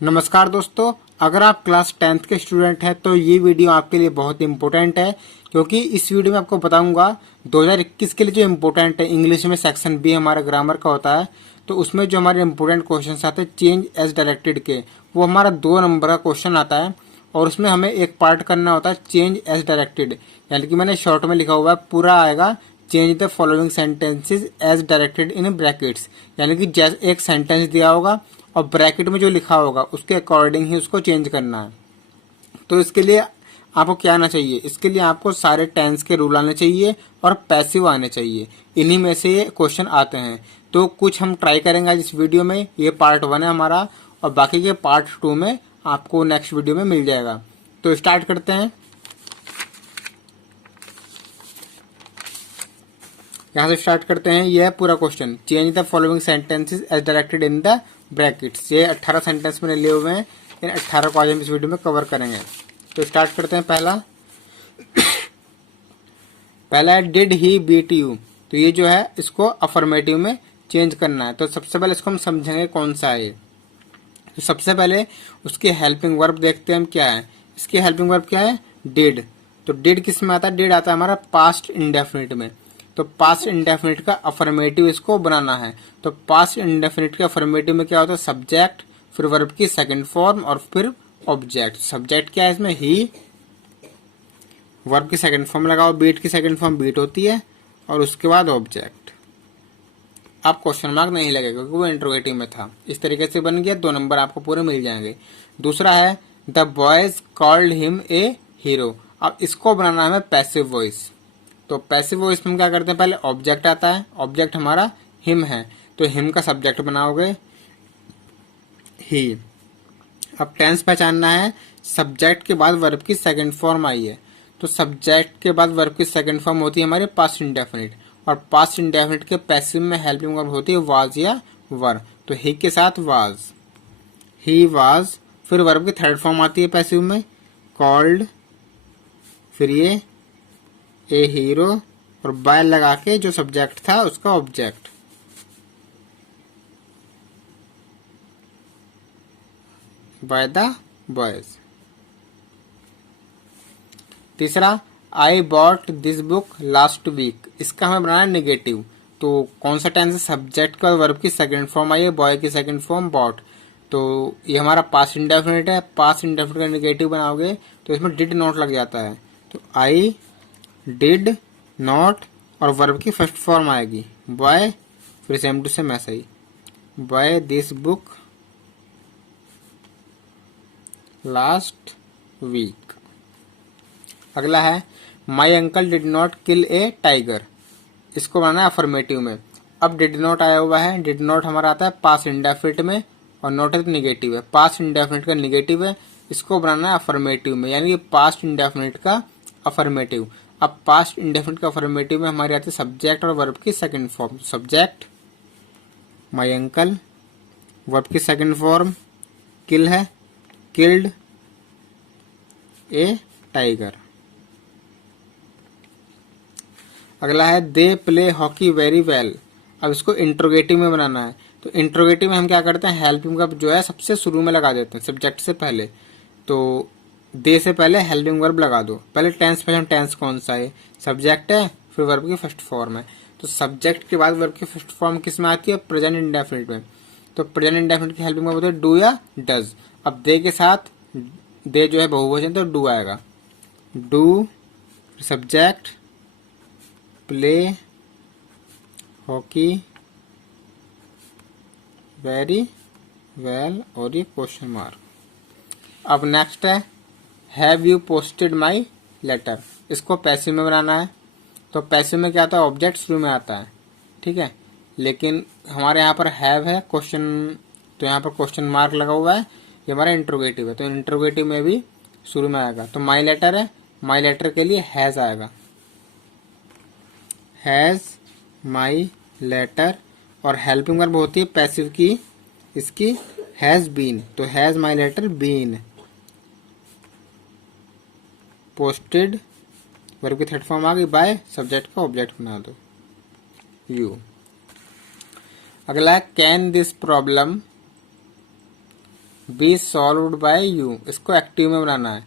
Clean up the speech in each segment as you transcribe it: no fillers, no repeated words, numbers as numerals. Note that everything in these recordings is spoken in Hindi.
नमस्कार दोस्तों, अगर आप क्लास 10th के स्टूडेंट हैं तो ये वीडियो आपके लिए बहुत इंपॉर्टेंट है, क्योंकि इस वीडियो में आपको बताऊंगा 2021 के लिए जो इम्पोर्टेंट है इंग्लिश में सेक्शन बी हमारा ग्रामर का होता है। तो उसमें जो हमारे इंपॉर्टेंट क्वेश्चन आते हैं चेंज एज डायरेक्टेड के, वो हमारा 2 नंबर का क्वेश्चन आता है और उसमें हमें एक पार्ट करना होता है चेंज एज डायरेक्टेड, यानी कि मैंने शॉर्ट में लिखा हुआ है, पूरा आएगा change the following sentences as directed in brackets, यानी कि जैसे एक सेंटेंस दिया होगा और ब्रैकेट में जो लिखा होगा उसके अकॉर्डिंग ही उसको चेंज करना है। तो इसके लिए आपको क्या आना चाहिए, इसके लिए आपको सारे टेंस के रूल आने चाहिए और पैसिव आने चाहिए, इन्हीं में से ये क्वेश्चन आते हैं। तो कुछ हम ट्राई करेंगे इस वीडियो में, ये पार्ट 1 है हमारा और बाकी के पार्ट 2 में आपको नेक्स्ट वीडियो में मिल जाएगा। तो स्टार्ट करते हैं। यहाँ से स्टार्ट करते हैं। यह है पूरा question, change the following sentences as directed in the brackets. ये 18 सेंटेंस मैंने लिए हुए हैं, इन 18 को आज हम इस वीडियो में कवर करेंगे। तो स्टार्ट करते हैं। पहला है डिड ही बीट यू। तो ये जो है इसको अफर्मेटिव में चेंज करना है। तो सबसे पहले इसको हम समझेंगे कौन सा है। तो सबसे पहले उसकी हेल्पिंग वर्ब देखते हैं हम क्या है। इसकी हेल्पिंग वर्ब क्या है, डिड। तो डिड किस में आता है, डिड आता है हमारा पास्ट इंडेफिनिट में। तो पास्ट इंडेफिनिट का अफर्मेटिव इसको बनाना है। तो पास्ट इंडेफिनिट के अफर्मेटिव में क्या होता है, सब्जेक्ट, फिर वर्ब की सेकंड फॉर्म और फिर ऑब्जेक्ट। सब्जेक्ट क्या है इसमें, ही, वर्ब की सेकंड फॉर्म लगाओ, बीट की सेकंड फॉर्म बीट होती है और उसके बाद ऑब्जेक्ट। आप क्वेश्चन मार्क नहीं लगेगा क्योंकि वो इंट्रोगेटिव में था। इस तरीके से बन गया, 2 नंबर आपको पूरे मिल जाएंगे। दूसरा है the boys called him a hero. अब इसको बनाना है हमें पैसिव वॉइस। तो पैसिव वॉइस में हम क्या करते हैं, पहले ऑब्जेक्ट आता है, ऑब्जेक्ट हमारा हिम है, तो हिम का सब्जेक्ट बनाओगे ही। अब टेंस पहचानना है, सब्जेक्ट के बाद वर्ब की सेकंड फॉर्म आई है। तो सब्जेक्ट के बाद वर्ब की सेकंड फॉर्म होती है हमारे पास्ट इंडेफिनिट, और पास्ट इंडेफिनिट के पैसिव में हेल्पिंग वर्ब होती है वाज या वर। तो ही के साथ वाज, ही वाज। फिर वर्ब की थर्ड फॉर्म आती है पैसिव में, कॉल्ड, फिर ये ए हीरो और बाय लगा के जो सब्जेक्ट था उसका ऑब्जेक्ट। Bye the boys. तीसरा, I bought this book last week. इसका हमें बनाना है नेगेटिव। तो कौन सा टेंस है, सब्जेक्ट का वर्ब की सेकंड फॉर्म आई है, बॉय की सेकंड फॉर्म बॉट। तो ये हमारा पास्ट इंडेफिनिट है, पास्ट इंडेफिनिट का नेगेटिव बनाओगे तो इसमें डिड नॉट लग जाता है। तो आई डिड नॉट और वर्ब की फर्स्ट फॉर्म आएगी बॉय, फिर सेम टू सेम ऐसा ही, bought this book last week. अगला है my uncle did not kill a tiger. इसको बनाना है अफर्मेटिव में। अब डिड नॉट आया हुआ है, डिड नॉट हमारा आता है पास्ट इंडेफिनिट में और नॉट है निगेटिव है, पास्ट इंडेफिनिट का निगेटिव है, इसको बनाना है अफर्मेटिव में, यानी कि पास्ट इंडेफिनिट का अफर्मेटिव। अब पास्ट इंडेफिनिट का अफर्मेटिव में हमारे आते सब्जेक्ट और वर्ब की second form. Subject my uncle, verb की सेकंड फॉर्म किल है, किल्ड ए टाइगर। अगला है they play hockey very well. अब इसको इंट्रोगेटिव में बनाना है। तो इंट्रोगेटिव में हम क्या करते हैं, हेल्पिंग वर्ब जो है सबसे शुरू में लगा देते हैं, सब्जेक्ट से पहले। तो दे से पहले हेल्पिंग वर्ब लगा दो। पहले टेंस पे, हम टेंस कौन सा है, सब्जेक्ट है, फिर वर्ब की फर्स्ट फॉर्म है। तो सब्जेक्ट के बाद वर्ब की फर्स्ट फॉर्म किस में आती है, प्रेजेंट इंडेफिनिट में। तो प्रेजेंट इंडेफिनिट की हेल्पिंग वर्ब होती है डू या डज। अब दे के साथ दे जो है बहुवचन तो डू आएगा, do subject, play hockey very well और ये क्वेश्चन मार्क। अब नेक्स्ट है have you posted my letter. इसको पैसिव में बनाना है। तो पैसिव में क्या आता है, ऑब्जेक्ट शुरू में आता है, ठीक है, लेकिन हमारे यहाँ पर हैव है क्वेश्चन, तो यहाँ पर क्वेश्चन मार्क लगा हुआ है, ये हमारा इंट्रोगेटिव है, तो इंट्रोगेटिव में भी शुरू में आएगा। तो माई लेटर है, माई लेटर के लिए हैज आएगा, हैज माई लेटर। और हेल्पिंग वर्ब होती है पैसिव की इसकी हैज बीन। तो has my letter been posted, verb की थर्ड फॉर्म आ गई बाय, सब्जेक्ट का ऑब्जेक्ट बना दो यू। अगला है can this problem be solved by you, इसको एक्टिव में बनाना है।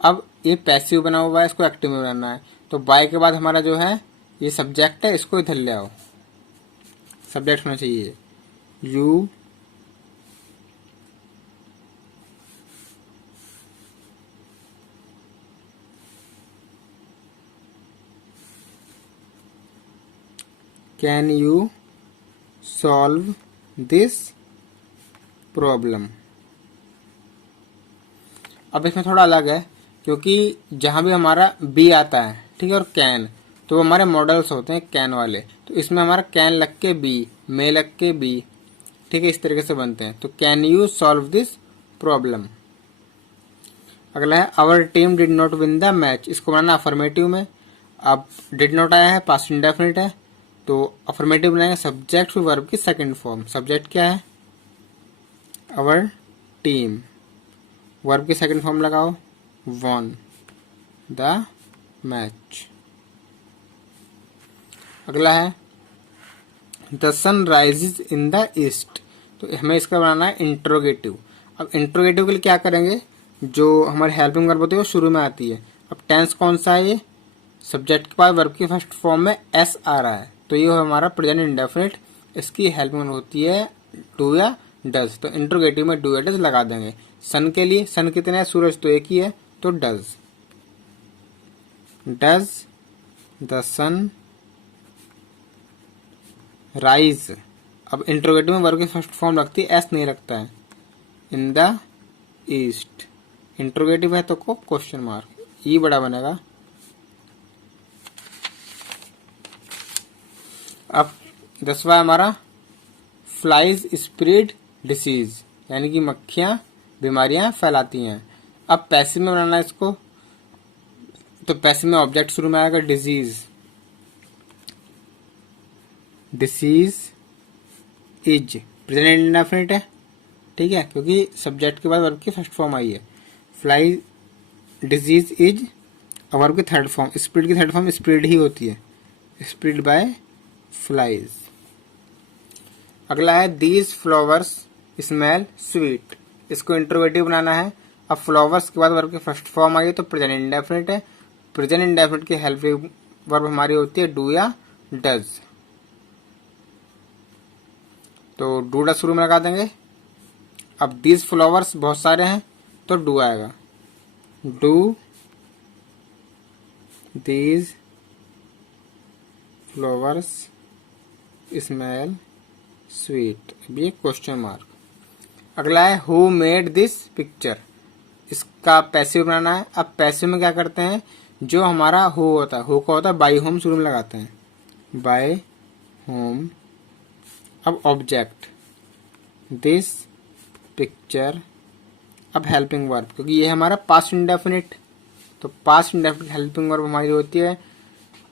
अब ये पैसिव बना हुआ है, इसको एक्टिव में बनाना है। तो बाय के बाद हमारा जो है ये सब्जेक्ट है, इसको इधर ले आओ, सब्जेक्ट होना चाहिए you can you solve this problem. अब इसमें थोड़ा अलग है, क्योंकि जहां भी हमारा बी आता है, ठीक है, और कैन, तो वो हमारे मॉडल्स होते हैं कैन वाले, तो इसमें हमारा कैन लग के बी, मे लग के बी, ठीक है, इस तरीके से बनते हैं। तो can you solve this problem. अगला है our team did not win the match, इसको बनाना अफर्मेटिव में। अब डिड नॉट आया है, पास्ट इंडेफिनिट है, तो अफर्मेटिव बनाएंगे सब्जेक्ट फिर वर्ब की सेकंड फॉर्म। सब्जेक्ट क्या है, आवर टीम, वर्ब की सेकंड फॉर्म लगाओ वॉन द मैच। अगला है the sun rises in the east, तो हमें इसका बनाना है इंट्रोगेटिव। अब इंट्रोगेटिव के लिए क्या करेंगे, जो हमारी हेल्पिंग वर्ब होती है वो शुरू में आती है। अब टेंस कौन सा है, ये सब्जेक्ट के बाद वर्ब की फर्स्ट फॉर्म में एस आ रहा है, तो ये हमारा प्रेजेंट इंडेफिनिट, इसकी हेल्पिंग वर्ब होती है डू या डज, तो इंट्रोगेटिव में डू या डज लगा देंगे। सन के लिए, सन कितने है, सूरज तो एक ही है, तो डज द सन राइज। अब इंट्रोगेटिव में वर्ब की फर्स्ट फॉर्म लगती है, एस नहीं लगता है, इन द ईस्ट। इंट्रोगेटिव है तो को क्वेश्चन मार्क, ई बड़ा बनेगा। अब 10वां हमारा फ्लाइज स्प्रेड डिसीज, यानी कि मक्खियां बीमारियां फैलाती हैं। अब पैसिव में बनाना है इसको, तो पैसिव में ऑब्जेक्ट शुरू में आएगा disease, disease is present indefinite है, ठीक है, क्योंकि सब्जेक्ट के बाद वर्ब की फर्स्ट फॉर्म आई है। फ्लाई डिजीज इज, और वर्ब की थर्ड फॉर्म, स्प्रेड की थर्ड फॉर्म स्प्रेड ही होती है, स्प्रेड बाय फ्लाइज। अगला है दीज फ्लावर्स स्मेल स्वीट, इसको इंट्रोगेटिव बनाना है। अब फ्लावर्स के बाद वर्ब की फर्स्ट फॉर्म आई है, तो प्रेजेंट इंडेफिनिट है। प्रेजेंट इंडेफिनिट की हेल्पिंग वर्ब हमारी होती है डू या डज, तो डू डज शुरू में लगा देंगे। अब दीज फ्लावर्स बहुत सारे हैं, तो डू आएगा, do these flowers smell sweet, अब ये क्वेश्चन मार्क। अगला है हु मेड दिस पिक्चर, इसका पैसिव बनाना है। अब पैसिव में क्या करते हैं, जो हमारा हु होता है, हु का होता है बाई होम, शुरू में लगाते हैं बाय होम। अब ऑब्जेक्ट दिस पिक्चर, अब हेल्पिंग वर्ब, क्योंकि ये हमारा पास्ट इंडेफिनिट, तो पास्ट इंडेफिनिट हेल्पिंग वर्ब हमारी होती है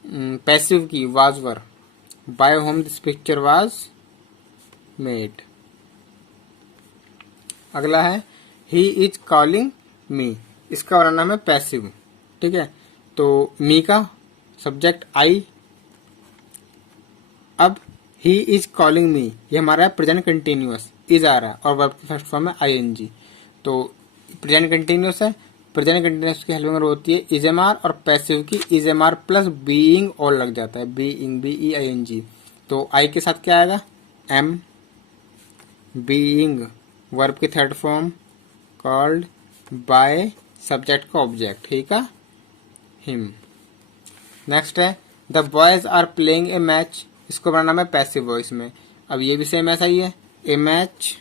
पैसिव की was verb, by whom this picture was made. अगला है ही इज कॉलिंग मी, इसका बनाना है पैसिव, ठीक है, तो मी का सब्जेक्ट आई। अब ही इज कॉलिंग मी, ये हमारा प्रेजेंट कंटिन्यूअस, इज आ रहा है और वर्ब की फर्स्ट फॉर्म है आईएनजी, तो प्रेजेंट कंटिन्यूअस है। प्रेजेंट कंटिन्यूअस की हेल्पिंग वर्ब होती है इज एम आर, और पैसिव की is am are plus being और लग जाता है, बीइंग BEING, तो आई के साथ क्या आएगा एम, बीइंग वर्ब की third form called by subject का ऑब्जेक्ट, ठीक है, हिम। नेक्स्ट है the boys are playing a match, इसको बनाना है पैसिव वॉइस में। अब ये भी सेम ऐसा ही है, ए मैच,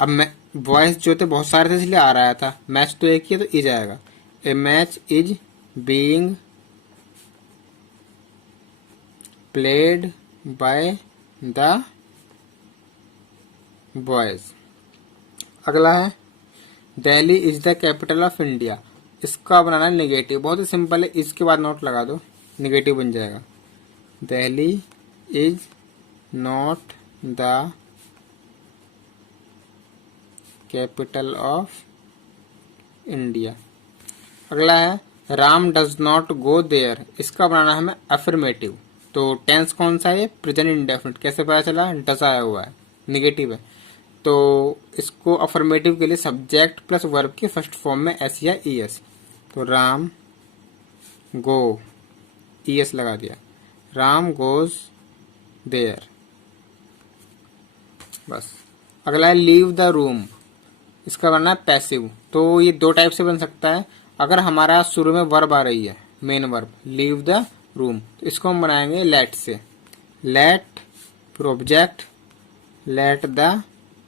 अब बॉयज जो थे बहुत सारे थे इसलिए आ रहा था, मैच तो एक ही है तो इज आएगा, a match is being played by the boys. अगला है Delhi is the capital of India, इसका बनाना नेगेटिव, बहुत ही सिंपल है, इसके बाद नोट लगा दो, नेगेटिव बन जाएगा, Delhi is not the capital of India. अगला है Ram does not go there, इसका बनाना हमें अफर्मेटिव, तो टेंस कौन सा है, प्रेजेंट इंडेफिनिट, कैसे पता चला, डज आया हुआ है, निगेटिव है। तो इसको अफर्मेटिव के लिए सब्जेक्ट प्लस वर्ब की फर्स्ट फॉर्म में एस या ई एस। तो राम गो, ई एस लगा दिया, राम गोज देयर। बस। अगला है लीव द रूम, इसका बनना है पैसिव। तो ये दो टाइप से बन सकता है। अगर हमारा शुरू में वर्ब आ रही है, main verb, leave the room, तो इसको हम बनाएंगे लेट से। लेट फिर object, let the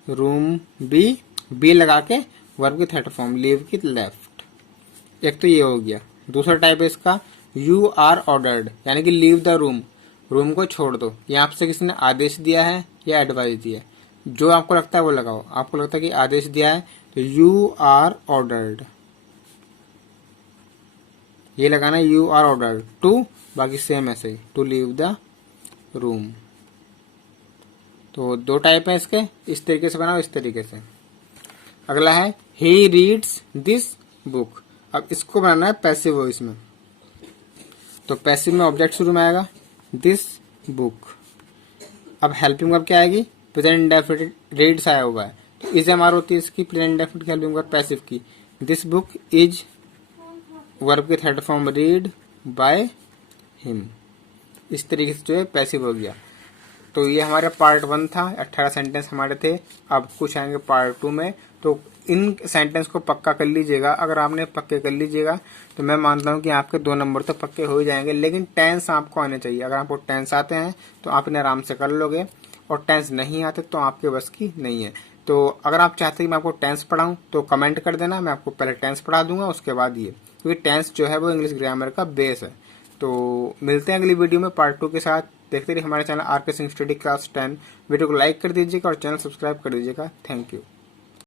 room be लगा के वर्ब की थर्ड फॉर्म, लीव की लेफ्ट। एक तो ये हो गया। दूसरा टाइप है इसका यू आर ऑर्डर्ड, यानी कि लीव द रूम, रूम को छोड़ दो। ये आपसे किसी ने आदेश दिया है या एडवाइस दिया है, जो आपको लगता है वो लगाओ। आपको लगता है कि आदेश दिया है तो यू आर ऑर्डर्ड, ये लगाना यू आर ऑर्डर्ड टू, बाकी सेम ऐसे ही, टू लीव द रूम। तो दो टाइप है इसके, इस तरीके से बनाओ, इस तरीके से। अगला है ही रीड्स दिस बुक। अब इसको बनाना है पैसिव वॉइस में। तो पैसिव में ऑब्जेक्ट शुरू में आएगा, दिस बुक। अब हेल्पिंग वर्ब क्या आएगी, प्रेजेंट इंडेफिनिट रीड्स आया हुआ है, तो इज एम आर होती है इसकी प्रेजेंट इंडेफिनिट की हेल्पिंग वर्ब पैसिव की। दिस बुक इज वर्ब की third form read by him. इस तरीके से जो है पैसिव हो गया। तो ये हमारे पार्ट 1 था, 18 सेंटेंस हमारे थे। अब कुछ आएंगे पार्ट 2 में। तो इन सेंटेंस को पक्का कर लीजिएगा। अगर आपने पक्के कर लीजिएगा तो मैं मानता हूँ कि आपके 2 नंबर तो पक्के हो ही जाएंगे। लेकिन टेंस आपको आने चाहिए। अगर आपको टेंस आते हैं तो आप इन्हें आराम से कर लोगे, और टेंस नहीं आते तो आपके बस की नहीं है। तो अगर आप चाहते हैं कि मैं आपको टेंस पढ़ाऊँ तो कमेंट कर देना, मैं आपको पहले टेंस पढ़ा दूंगा, उसके बाद ये, क्योंकि टेंस जो है वो इंग्लिश ग्रामर का बेस है। तो मिलते हैं अगली वीडियो में पार्ट 2 के साथ। देखते रहिए हमारे चैनल आर के सिंह स्टडी क्लास 10। वीडियो को लाइक कर दीजिएगा और चैनल सब्सक्राइब कर दीजिएगा। Thank you.